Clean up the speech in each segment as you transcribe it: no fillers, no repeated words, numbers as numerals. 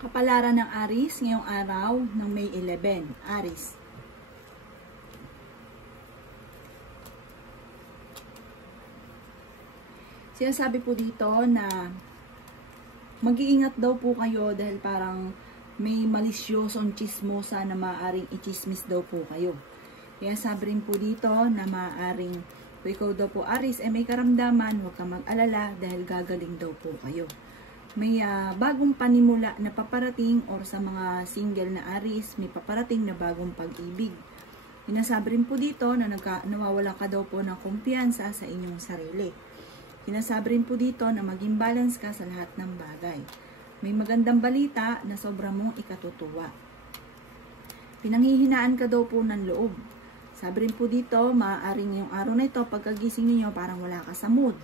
Kapalaran ng Aries ngayong araw ng May 11. Aries. Sinasabi po dito na mag-iingat daw po kayo dahil parang may malisyosong chismosa na maaaring i-chismis daw po kayo. Kaya sabi rin po dito na maaaring kung ikaw daw po Aries may karamdaman, huwag kang mag-alala dahil gagaling daw po kayo. May bagong panimula na paparating or sa mga single na Aries, may paparating na bagong pag-ibig. Sinasabi rin po dito na nawawalan ka daw po ng kumpiyansa sa inyong sarili. Sinasabi rin po dito na maging balance ka sa lahat ng bagay. May magandang balita na sobrang mong ikatutuwa. Pinanghihinaan ka daw po ng loob. Sabi rin po dito, maaaring yung araw na ito, pagkagising niyo parang wala ka sa mood.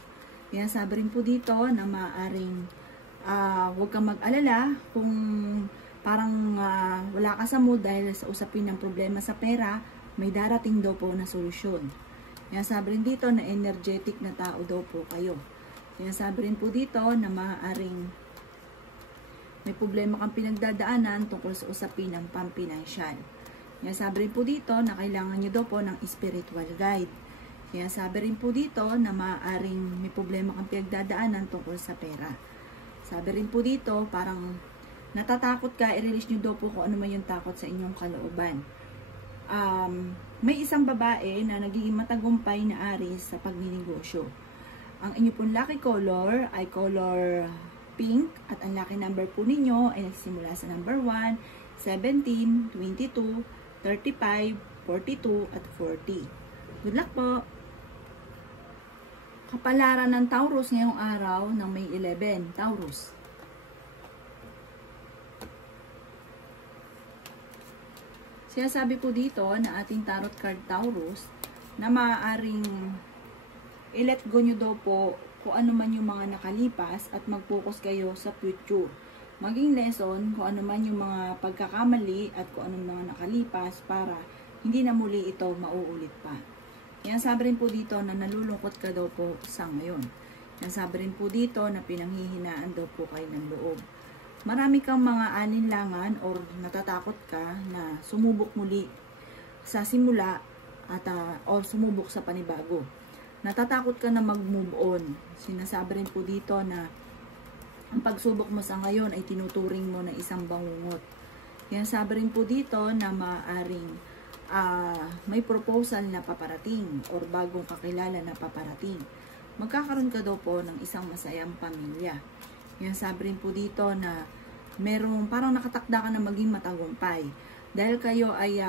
Sinasabi rin po dito na maaaring huwag kang mag-alala kung parang wala ka sa mood dahil sa usapin ng problema sa pera, may darating daw po na solusyon. Sinasabi rin dito na energetic na tao daw po kayo. Sinasabi rin po dito na maaaring may problema kang pinagdadaanan tungkol sa usapin ng pampinansyal. Sinasabi rin po dito na kailangan nyo daw po ng spiritual guide. Sinasabi rin po dito na maaaring may problema kang pinagdadaanan tungkol sa pera. Sabi rin po dito, parang natatakot ka, i-release nyo daw po kung ano man yung takot sa inyong kalooban. May isang babae na nagiging matagumpay na Aries sa pagninegosyo. Ang inyo pong lucky color ay color pink at ang lucky number po ninyo ay nagsimula sa number 1, 17, 22, 35, 42 at 40. Good luck po! Kapalaran ng Taurus ngayong araw ng May 11. Taurus. Sinasabi po dito na ating tarot card Taurus na maaaring i-let go nyo daw po kung ano man yung mga nakalipas at mag-focus kayo sa future. Maging lesson kung ano man yung mga pagkakamali at kung ano mga nakalipas para hindi na muli ito mauulit pa. Yan sabi rin po dito na nalulungkot ka daw po sa ngayon. Yan sabi rin po dito na pinanghihinaan daw po kayo ng loob. Marami kang mga alinlangan or natatakot ka na sumubok muli sa simula at or sumubok sa panibago. Natatakot ka na mag-move on. Sinasabi rin po dito na ang pagsubok mo sa ngayon ay tinuturing mo na isang bangungot. Yan sabi rin po dito na maaaring may proposal na paparating or bagong kakilala na paparating. Magkakaroon ka daw po ng isang masayang pamilya. Yan sabi rin po dito na merong parang nakatakda ka na maging matagumpay. Dahil kayo ay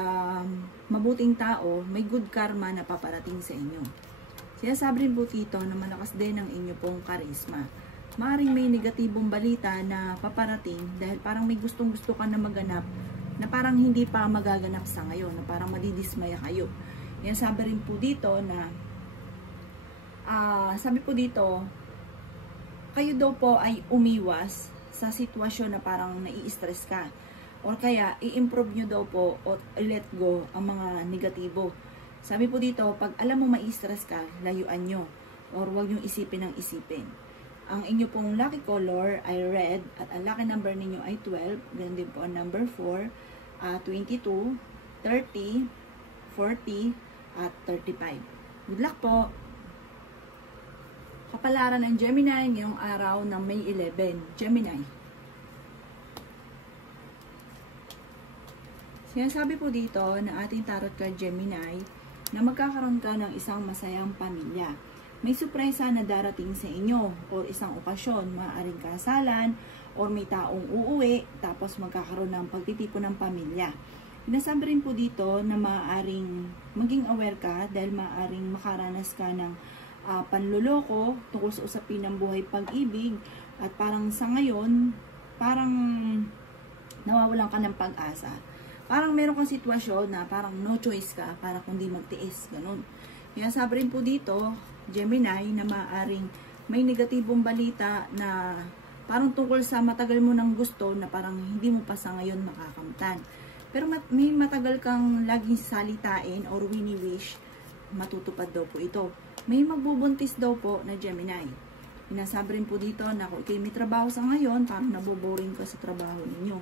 mabuting tao, may good karma na paparating sa inyo. Sinasabi rin po dito na malakas din ang inyo pong karisma. Maaring may negatibong balita na paparating dahil parang may gustong-gusto ka na maganap na parang hindi pa magaganap sa ngayon, na parang madidismaya kayo. Yan sabi rin po dito na, sabi po dito, kayo daw po ay umiwas sa sitwasyon na parang nai-stress ka. O kaya, i-improve nyo daw po o let go ang mga negatibo. Sabi po dito, pag alam mo mai-stress ka, layuan nyo. Or huwag nyo isipin ng isipin. Ang inyo pong lucky color ay red at ang lucky number ninyo ay 12. Ganun din po ang number 4, 22, 30, 40, at 35. Good luck po! Kapalaran ng Gemini ngayong araw ng May 11. Gemini. Sinasabi po dito na ating tarot card Gemini na magkakaroon ka ng isang masayang pamilya. May surpresa na darating sa inyo or isang okasyon, maaaring kasalan or may taong uuwi tapos magkakaroon ng pagtitipon ng pamilya. Sinasabi rin po dito na maaaring maging aware ka dahil maaaring makaranas ka ng panloloko tungkol sa usapin ng buhay pag-ibig at parang sa ngayon, parang nawawalan ka ng pag-asa. Parang meron kang sitwasyon na parang no choice ka para kundi magtiis, ganun. Sinasabi rin po dito, Gemini, na maaaring may negatibong balita na parang tungkol sa matagal mo nang gusto na parang hindi mo pa sa ngayon makakamtan. Pero may matagal kang laging salitain or wini-wish, matutupad daw po ito. May magbubuntis daw po na Gemini. Inasabi rin po dito na kung ikay may trabaho sa ngayon, parang naboboring ka sa trabaho ninyo.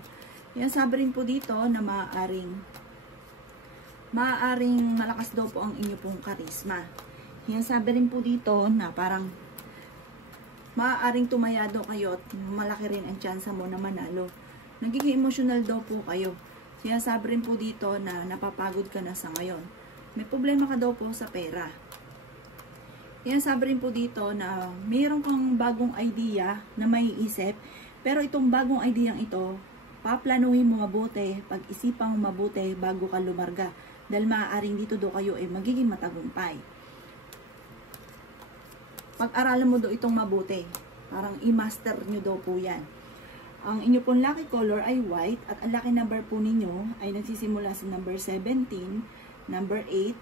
Inasabi rin po dito na maaaring malakas daw po ang inyo pong karisma. Inasabi rin po dito na parang maaaring tumayado kayo at malaki rin ang tsansa mo na manalo. Nagiging emotional daw po kayo. Sinasabi rin po dito na napapagod ka na sa ngayon. May problema ka daw po sa pera. Sinasabi rin po dito na mayroon kang bagong idea na maiisip, pero itong bagong idea ito, paplanuhin mo mabuti, pag-isipang mabuti bago ka lumarga. Dahil maaaring dito daw kayo ay magiging matagumpay. Pag-aralan mo daw itong mabuti. Parang i-master nyo daw po yan. Ang inyo pong lucky color ay white at ang lucky number po ninyo ay nagsisimula sa number 17, number 8,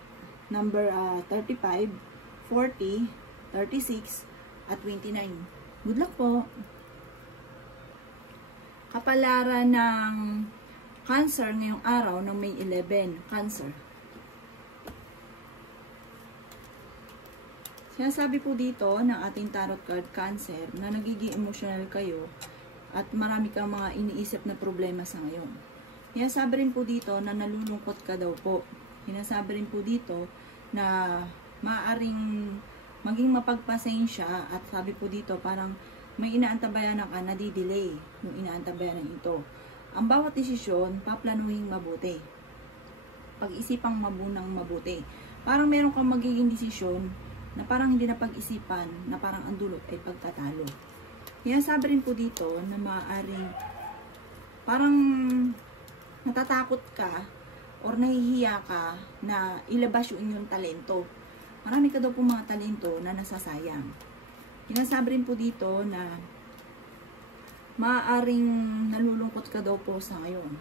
number 35, 40, 36, at 29. Good luck po! Kapalaran ng Cancer ngayong araw ng May 11. Cancer. Sinasabi po dito ng ating tarot card Cancer na nagiging emotional kayo at marami kang mga iniisip na problema sa ngayon. Sinasabi rin po dito na nalulungkot ka daw po. Sinasabi rin po dito na maaaring maging mapagpasensya at sabi po dito parang may inaantabayanan ka na di-delay yung inaantabayanan ito. Ang bawat desisyon, paplanuhin mabuti. Pag-isipang mabunang mabuti. Parang meron kang magiging desisyon na parang hindi na pag-isipan, na parang ang dulot ay pagtatalo. Sabi rin po dito na maaaring parang natatakot ka or nahihiya ka na ilabas yung inyong talento. Marami ka daw po mga talento na nasasayang. Sabi rin po dito na maaaring nalulungkot ka daw po sa ngayon.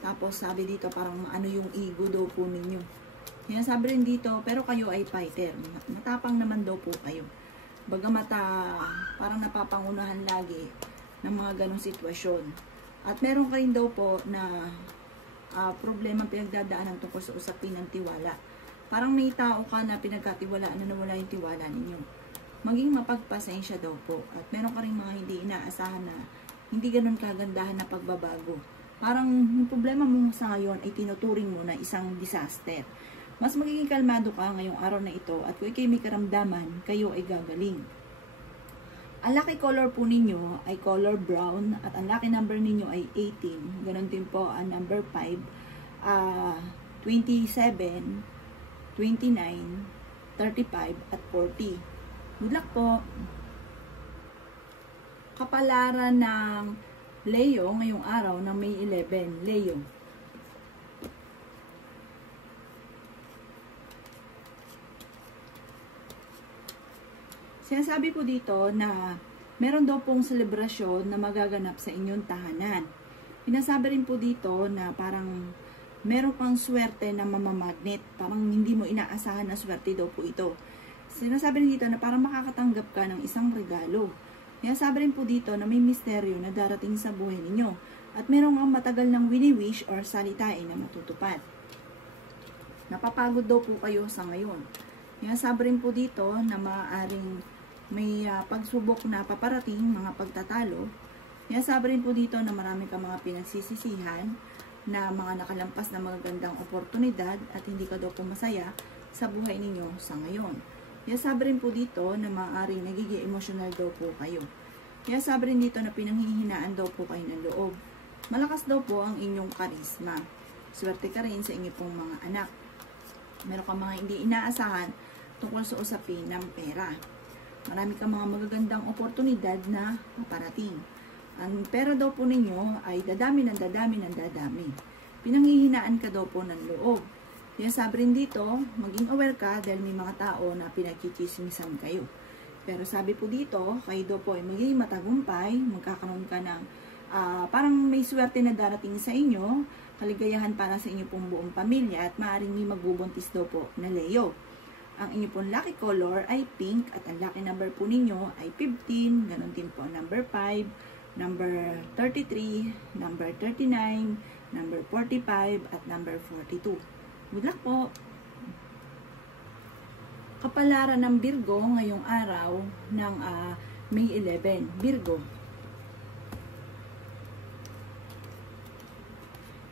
Tapos sabi dito parang ano yung ego daw po ninyo. Sinasabi rin dito, pero kayo ay fighter. Matapang naman daw po kayo. Bagamat parang napapangunahan lagi ng mga ganong sitwasyon. At meron ka rin daw po na problema pinagdadaanan tungkol sa usapin ng tiwala. Parang may tao ka na pinagkatiwalaan na nawala yung tiwala ninyo. Maging mapagpasensya daw po. At meron ka rin mga hindi inaasahan na hindi ganon kagandahan na pagbabago. Parang yung problema mo sa ngayon ay tinuturing mo na isang disaster. Mas magiging kalmado ka ngayong araw na ito at kung ikay may karamdaman, kayo ay gagaling. Ang lucky color po ninyo ay color brown at ang lucky number ninyo ay 18. Ganon din po ang number 5, 27, 29, 35 at 40. Good luck po! Kapalaran ng Leo ngayong araw ng May 11. Leo. Sinasabi po dito na meron daw pong selebrasyon na magaganap sa inyong tahanan. Sinasabi rin po dito na parang meron pang swerte na mamamagnet. Parang hindi mo inaasahan na swerte daw po ito. Sinasabi rin dito na parang makakatanggap ka ng isang regalo. Sinasabi rin po dito na may misteryo na darating sa buhay ninyo. At meron kang matagal ng wini-wish or salitain na matutupad. Napapagod daw po kayo sa ngayon. Sinasabi rin po dito na maaaring may pagsubok na paparating, mga pagtatalo. Sinasabi rin po dito na marami kang mga pinagsisisihan na mga nakalampas na magagandang oportunidad at hindi ka daw po masaya sa buhay ninyo sa ngayon. Sinasabi rin po dito na maaaring nagiging emotional daw po kayo. Sinasabi rin dito na pinanghihinaan daw po kayo ng loob. Malakas daw po ang inyong karisma. Swerte ka rin sa inyong pong mga anak. Meron kang mga hindi inaasahan tungkol sa usapin ng pera. Marami kang mga magagandang oportunidad na paparating. Ang pera daw po ninyo ay dadami ng dadami ng dadami. Pinanghihinaan ka daw po ng loob. Sinasabi rin dito, maging aware ka dahil may mga tao na pinagkikismisan kayo. Pero sabi po dito, kayo daw po ay magiging matagumpay, magkakaroon ka ng parang may swerte na darating sa inyo, kaligayahan para sa inyo pong buong pamilya at maaaring may magbubuntis daw po na Leo. Ang inyo pong lucky color ay pink at ang lucky number po ninyo ay 15, ganun din po number 5, number 33, number 39, number 45 at number 42. Good luck po! Kapalaran ng Virgo ngayong araw ng May 11, Virgo.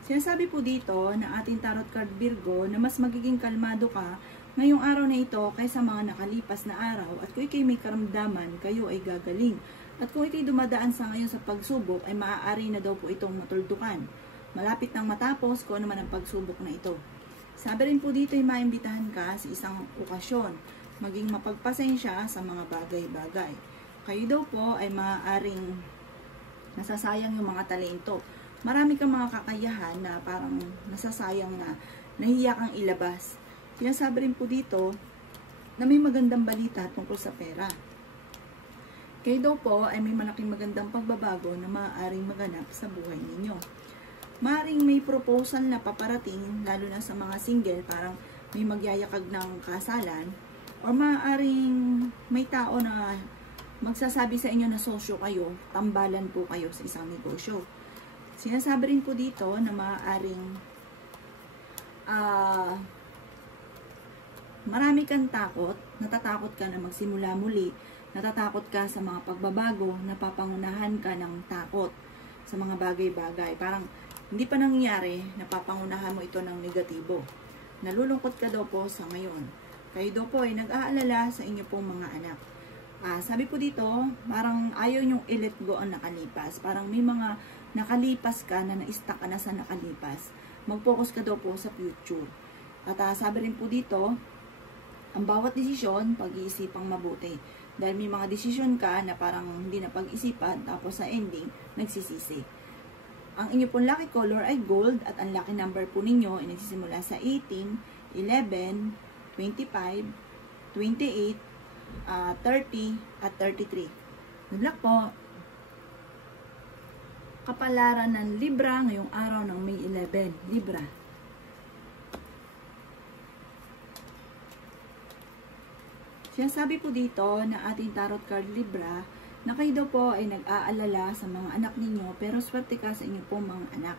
Sinasabi po dito na ating tarot card Virgo na mas magiging kalmado ka ngayong araw na ito kaysa mga nakalipas na araw, at kung ikay may karamdaman, kayo ay gagaling. At kung ikay dumadaan sa ngayon sa pagsubok, ay maaari na daw po itong matuldukan. Malapit nang matapos kung ano man ang pagsubok na ito. Sabi rin po dito ay maimbitahan ka sa isang okasyon, maging mapagpasensya sa mga bagay-bagay. Kayo daw po ay maaaring nasasayang yung mga talento. Marami kang mga kakayahan na parang nasasayang na nahiya kang ilabas. Sinasabi rin po dito na may magandang balita tungkol sa pera. Kayo daw po ay may malaking magandang pagbabago na maaaring maganap sa buhay ninyo. Maaaring may proposal na paparating, lalo na sa mga single, parang may magyayakag ng kasalan, or maaaring may tao na magsasabi sa inyo na sosyo kayo, tambalan po kayo sa isang negosyo. Sinasabi rin po dito na maaaring marami kang takot, natatakot ka na magsimula muli, natatakot ka sa mga pagbabago, napapangunahan ka ng takot sa mga bagay-bagay. Parang hindi pa nangyayari, napapangunahan mo ito ng negatibo. Nalulungkot ka daw po sa ngayon. Kayo daw po ay nag-aalala sa inyo pong mga anak. Sabi po dito, parang ayaw nyong i-let go ang nakalipas. Parang may mga nakalipas ka na na-stuck ka na sa nakalipas. Mag-focus ka daw po sa future. At sabi rin po dito, ang bawat desisyon, pag-iisipang mabuti. Dahil may mga desisyon ka na parang hindi na pag-isipan, tapos sa ending, nagsisisi. Ang inyo pong lucky color ay gold, at ang lucky number po ninyo ay nagsisimula sa 18, 11, 25, 28, 30, at 33. Good luck po! Kapalaran ng Libra ngayong araw ng May 11. Libra. Sinasabi po dito na ating tarot card Libra na kayo daw po ay nag-aalala sa mga anak ninyo, pero swerte ka sa inyo po mga anak.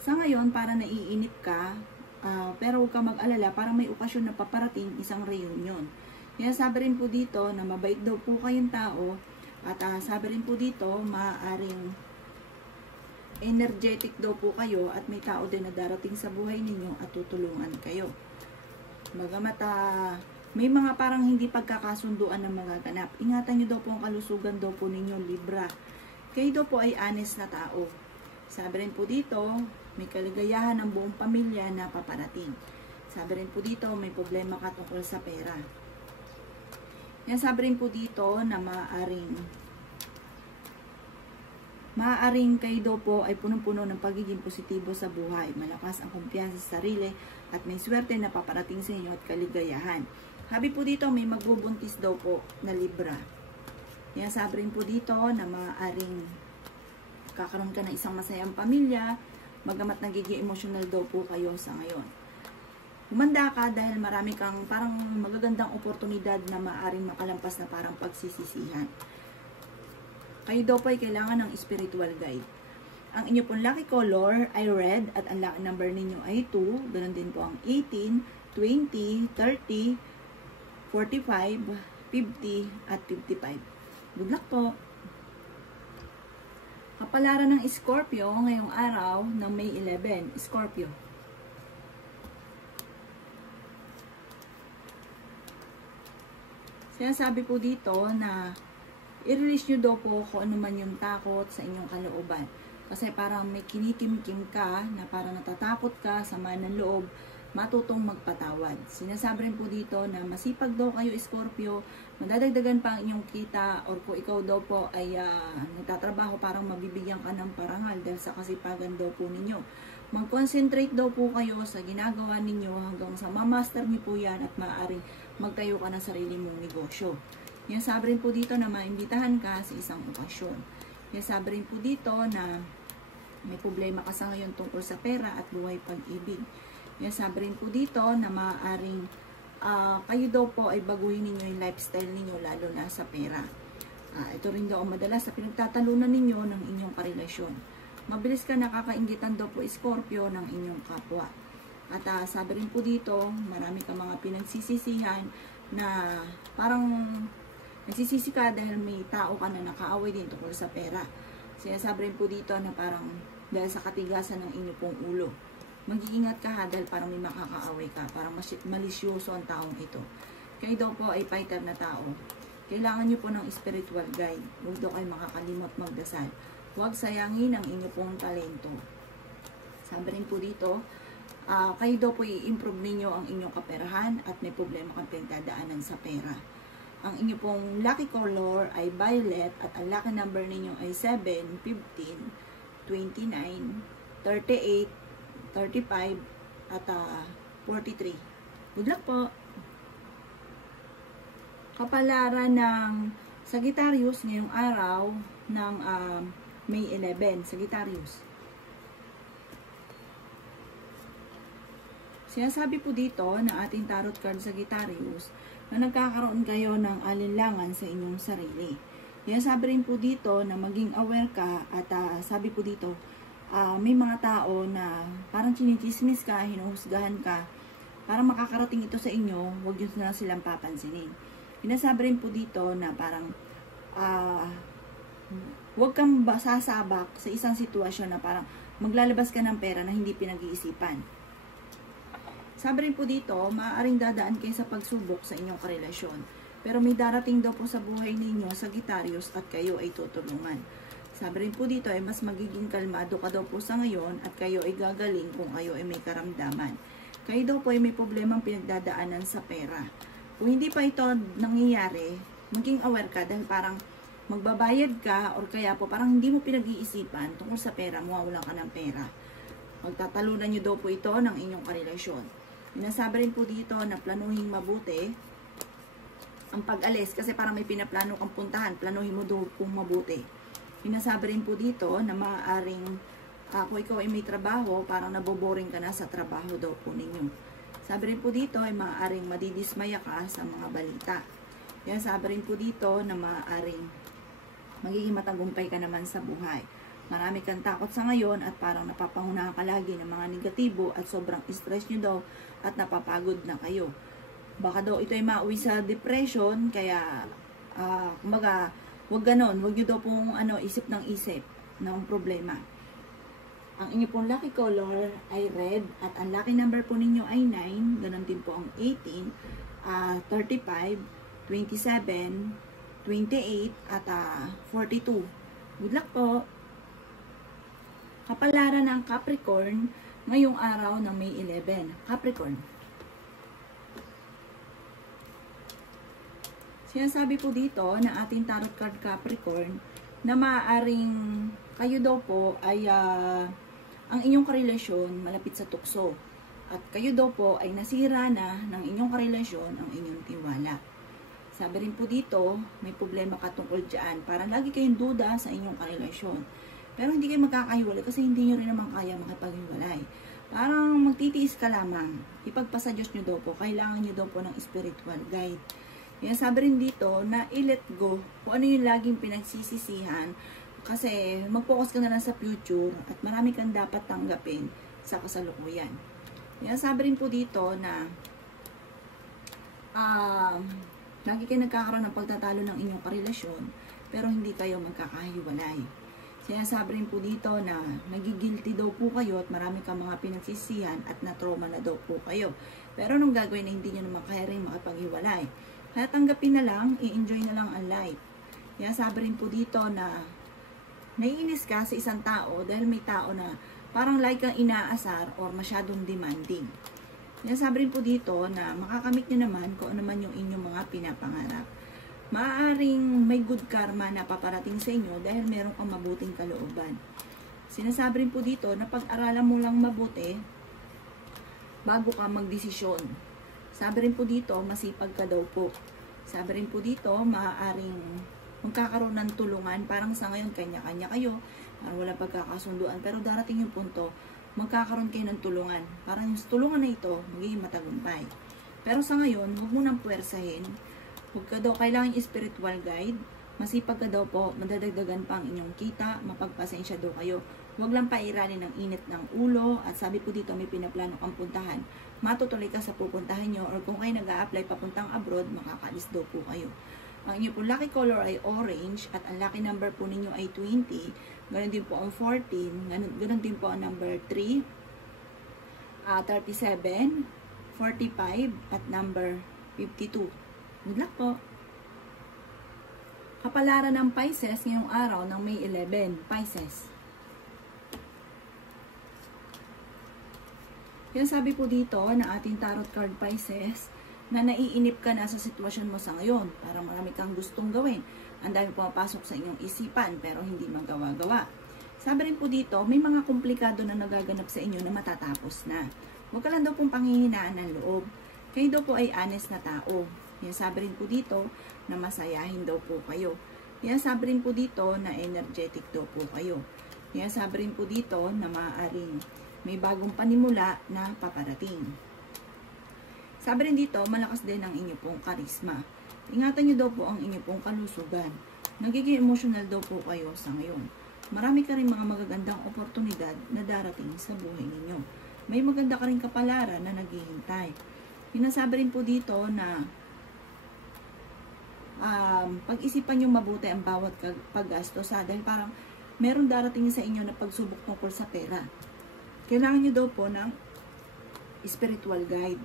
Sa ngayon, para naiinip ka, pero huwag ka mag-alala, parang may okasyon na paparating, isang reunion. Kaya sabi rin po dito na mabait daw po kayong tao, at sabi rin po dito, maaaring energetic daw po kayo, at may tao din na darating sa buhay ninyo at tutulungan kayo. Bagamat may mga parang hindi pagkakasunduan na magaganap. Ingatan nyo daw po ang kalusugan daw po ninyo, Libra. Kayo daw po ay honest na tao. Sabi rin po dito, may kaligayahan ng buong pamilya na paparating. Sabi rin po dito, may problema ka tungkol sa pera. Yan, sabi rin po dito na maaaring kayo daw po ay punong-puno ng pagiging positibo sa buhay. Malakas ang kumpiyansa sa sarili at may swerte na paparating sa inyo at kaligayahan. Sabi po dito, may magbubuntis daw po na Libra. Yan, sabi rin po dito na maaaring kakaroon ka ng isang masayang pamilya, bagamat nagiging emotional daw po kayo sa ngayon. Humanda ka dahil marami kang parang magagandang oportunidad na maaaring makalampas na parang pagsisisihan. Kayo daw po ay kailangan ng spiritual guide. Ang inyo pong lucky color ay red, at ang lucky number ninyo ay 2. Ganun din po ang 18, 20, 30, 45, 50, at 55. Good luck po! Kapalaran ng Scorpio ngayong araw ng May 11. Scorpio. Sinasabi po dito na i-release nyo daw po kung ano man yung takot sa inyong kalooban. Kasi parang may kinikim-kim ka na parang natatakot ka, sama ng loob, matutong magpatawad. Sinasabi rin po dito na masipag daw kayo, Scorpio, madadagdagan pa ang inyong kita, or kung ikaw daw po ay nagtatrabaho, parang mabibigyan ka ng parangal dahil sa kasipagan daw po ninyo. Mag-concentrate daw po kayo sa ginagawa ninyo hanggang sa ma-master niyo po yan at maaaring magtayo ka ng sarili mong negosyo. Yan, sabi rin po dito na maimbitahan ka sa isang okasyon. Yan, sabi rin po dito na may problema ka sa ngayon tungkol sa pera at buhay pag-ibig. Yan, sabi rin po dito na maaaring kayo daw po ay baguhin ninyo yung lifestyle ninyo, lalo na sa pera. Ito rin daw madalas sa pinagtatalunan ninyo ng inyong karelasyon. Mabilis ka nakakainggitan daw po, Scorpio, ng inyong kapwa. At sabi rin po dito, marami ka mga pinagsisisihan na parang Nagsisisi ka dahil may tao ka na nakaaway din tungkol sa pera. Sinasabi rin po dito na parang dahil sa katigasan ng inyo pong ulo. Mag-iingat ka ha dahil parang may makakaaway ka. Parang malisyoso ang taong ito. Kayo daw po ay fighter na tao. Kailangan nyo po ng spiritual guide. Huwag daw kayo makakalimot magdasal. Huwag sayangin ang inyo pong talento. Sabi rin po dito, kayo daw po i-improve ninyo ang inyong kaperahan at may problema kang pinagdadaanan sa pera. Ang inyo pong lucky color ay violet at ang lucky number ninyo ay 7, 15, 29, 38, 35, at 43. Good luck po! Kapalaran ng Sagittarius ngayong araw ng May 11. Sagittarius. Sinasabi po dito na ating tarot card Sagittarius na nagkakaroon kayo ng alinlangan sa inyong sarili. Sinasabi rin po dito na maging aware ka at sabi po dito, may mga tao na parang chinichismis ka, hinuhusgahan ka, parang makakarating ito sa inyo, huwag nyo na silang papansinin. Sinasabi rin po dito na parang huwag kang sasabak sa isang sitwasyon na parang maglalabas ka ng pera na hindi pinag-iisipan. Sabi rin po dito, maaaring dadaan kayo sa pagsubok sa inyong karelasyon. Pero may darating daw po sa buhay ninyo, Sagittarius, at kayo ay tutulungan. Sabi rin po dito ay mas magiging kalmado ka daw po sa ngayon at kayo ay gagaling kung kayo ay may karamdaman. Kayo daw po ay may problemang pinagdadaanan sa pera. Kung hindi pa ito nangyayari, maging aware ka dahil parang magbabayad ka or kaya po parang hindi mo pinag-iisipan tungkol sa pera, mawawalan ka ng pera. Magtatalunan nyo daw po ito ng inyong karelasyon. Sinasabi rin po dito na planuhin mabuti ang pag-alis kasi parang may pinaplano kang puntahan, planuhin mo daw kung mabuti. Sinasabi rin po dito na maaaring kung ikaw ay may trabaho, parang naboboring ka na sa trabaho daw po ninyo. Sabi rin po dito ay maaaring madidismaya ka sa mga balita. Yan, sabi rin po dito na maaaring magiging matagumpay ka naman sa buhay. Marami kang takot sa ngayon at parang napapangunahan ka lagi ng mga negatibo at sobrang stress nyo daw at napapagod na kayo. Baka daw ito ay mauwi sa depression, kaya kumbaga, huwag ganon, huwag nyo daw pong isip ng isip ng problema. Ang inyo pong lucky color ay red at ang lucky number po ninyo ay 9, ganon din po ang 18, 35, 27, 28 at 42. Good luck po! Kapalaran ng Capricorn ngayong araw ng May 11. Capricorn. Sinasabi po dito na ating tarot card Capricorn na maaaring kayo daw po ay ang inyong karelasyon malapit sa tukso. At kayo daw po ay nasira na ng inyong karelasyon ang inyong tiwala. Sabi rin po dito, may problema ka tungkol dyan. Parang lagi kayong duda sa inyong karelasyon. Pero hindi kayo magkakahiwalay kasi hindi nyo rin naman kaya makipaghiwalay. Parang magtitiis ka lamang. Ipagpasa Diyos nyo daw po. Kailangan nyo daw po ng spiritual guide. Yan, sabi rin dito na i-let go kung ano yung laging pinagsisisihan. Kasi mag-focus ka na lang sa future at marami kang dapat tanggapin sa kasalukuyan. Yan, sabi rin po dito na lagi kayo nagkakaroon ng pagtatalo ng inyong karelasyon pero hindi kayo magkakahiwalay. Sinasabi rin po dito na nagigilty daw po kayo at marami kang mga pinagsisihan at na-trauma na daw po kayo. Pero anong gagawin na hindi nyo naman kaya rin makapaghiwalay? Kaya tanggapin na lang, i-enjoy na lang ang life. Sinasabi rin po dito na naiinis ka sa isang tao dahil may tao na parang like kang inaasar or masyadong demanding. Sinasabi rin po dito na makakamit nyo naman kung ano man yung inyong mga pinapangarap. Maaaring may good karma na paparating sa inyo dahil meron kang mabuting kalooban. Sinasabi rin po dito na pag-aralan mo lang mabuti bago ka magdesisyon. Sabi rin po dito, masipag ka daw po. Sabi rin po dito, maaaring magkakaroon ng tulungan. Parang sa ngayon, kanya-kanya kayo. Parang walang pagkakasunduan. Pero darating yung punto, magkakaroon kayo ng tulungan. Parang yung tulungan na ito, magiging matagumpay. Pero sa ngayon, huwag mo nang puwersahin. Huwag ka daw kailangan spiritual guide. Masipag ka daw po, madadagdagan pa ang inyong kita, mapagpasensya daw kayo. Huwag lang pairanin ng init ng ulo. At sabi po dito, may pinaplano kang puntahan. Matutuloy ka sa pupuntahan nyo. Or kung kayo nag-a-apply papuntang abroad, makakaalis daw po kayo. Ang inyo po lucky color ay orange at ang lucky number po ninyo ay 20. Ganon din po ang 14. Ganon din po ang number 3, 37, 45 at number 52. Good luck po! Kapalaran ng Pisces ngayong araw ng May 11. Pisces. Yan sabi po dito na ating tarot card Pisces na naiinip ka na sa sitwasyon mo sa ngayon. Parang marami kang gustong gawin. Ang dami pumapasok sa inyong isipan pero hindi magawa-gawa. Sabi rin po dito, may mga komplikado na nagaganap sa inyo na matatapos na. Huwag ka lang daw pong panghihinaan ng loob. Kayo daw po ay honest na tao. Yan sabi rin po dito na masayahin daw po kayo. Yan sabi rin po dito na energetic daw po kayo. Yan sabi rin po dito na maaaring may bagong panimula na paparating. Sabi rin dito, malakas din ang inyo pong karisma. Ingatan nyo daw po ang inyo pong kalusugan. Nagiging emotional daw po kayo sa ngayon. Marami ka rin mga magagandang oportunidad na darating sa buhay ninyo. May maganda ka rin kapalaran na naghihintay. Pinasabi rin po dito na pag-isipan nyo mabuti ang bawat paggastos dahil parang meron darating sa inyo na pagsubok tungkol sa pera. Kailangan nyo daw po ng spiritual guide.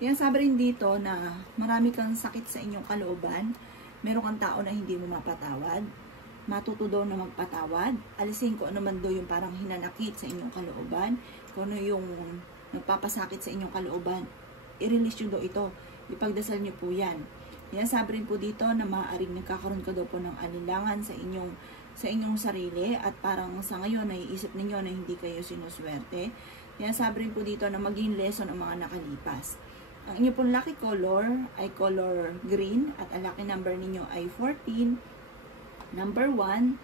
Yan sabi rin dito na marami kang sakit sa inyong kalooban. Meron kang tao na hindi mo mapatawad. Matuto daw na magpatawad. Alisin ko ano man daw yung parang hinanakit sa inyong kalooban. Kung ano yung nagpapasakit sa inyong kalooban. I-release nyo daw ito. Ipagdasal nyo po yan. Yan sabi rin po dito na maaaring nagkakaroon ka daw po ng alinlangan sa inyong sarili at parang sa ngayon naiisip ninyo na hindi kayo sinuswerte. Yan sabi rin po dito na maging lesson ang mga nakalipas. Ang inyo pong lucky color ay color green at ang lucky number ninyo ay 14, number 1,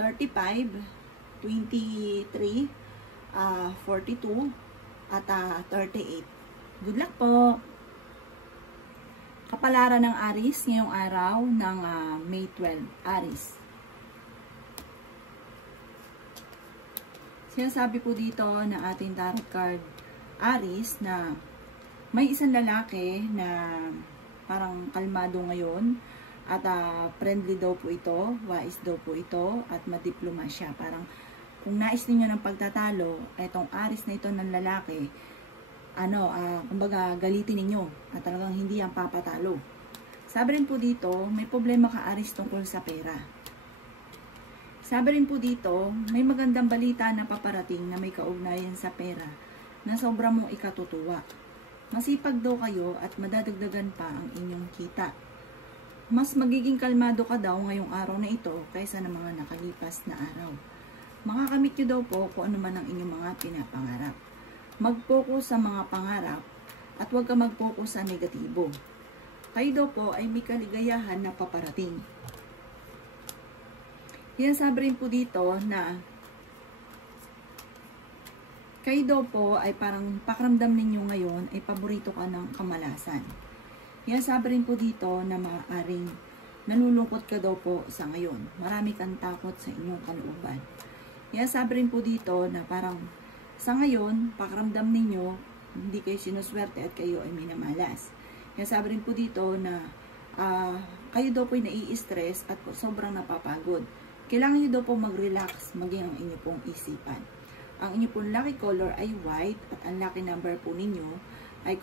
35, 23, 42, at 38. Good luck po! Kapalaran ng Aries ngayong araw ng May 12. Aries. Sinasabi po dito na ating tarot card Aries na may isang lalaki na parang kalmado ngayon at friendly daw po ito, wais daw po ito at madiploma siya. Parang kung nais niyo ng pagtatalo, itong Aries na ito ng lalaki, kumbaga galitin ninyo at talagang hindi ang papatalo. Sabi rin po dito, may problema ka Aries tungkol sa pera. Sabi rin po dito, may magandang balita na paparating na may kaugnayan sa pera na sobra mong ikatutuwa. Masipag daw kayo at madadagdagan pa ang inyong kita. Mas magiging kalmado ka daw ngayong araw na ito kaysa ng mga nakalipas na araw. Makakamit nyo daw po kung ano man ang inyong mga pinapangarap. Mag-focus sa mga pangarap at huwag ka mag-focus sa negatibo. Kayo daw po ay may kaligayahan na paparating. Yan sabi rin po dito na kayo daw po ay parang pakiramdam ninyo ngayon ay paborito ka ng kamalasan. Yan sabi rin po dito na maaaring nalulungkot ka daw po sa ngayon. Marami kang takot sa inyong kalooban. Yan sabi rin po dito na parang sa ngayon, pakiramdam ninyo, hindi kayo sinuswerte at kayo ay minamalas. Yan sabi rin po dito na kayo daw po ay nai-stress at sobrang napapagod. Kailangan nyo daw po mag-relax, maging ang inyo pong isipan. Ang inyo pong lucky color ay white at ang lucky number po ninyo ay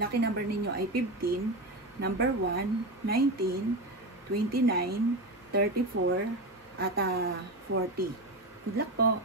lucky number ninyo ay 15, number 1, 19, 29, 34 at 40. Good luck po!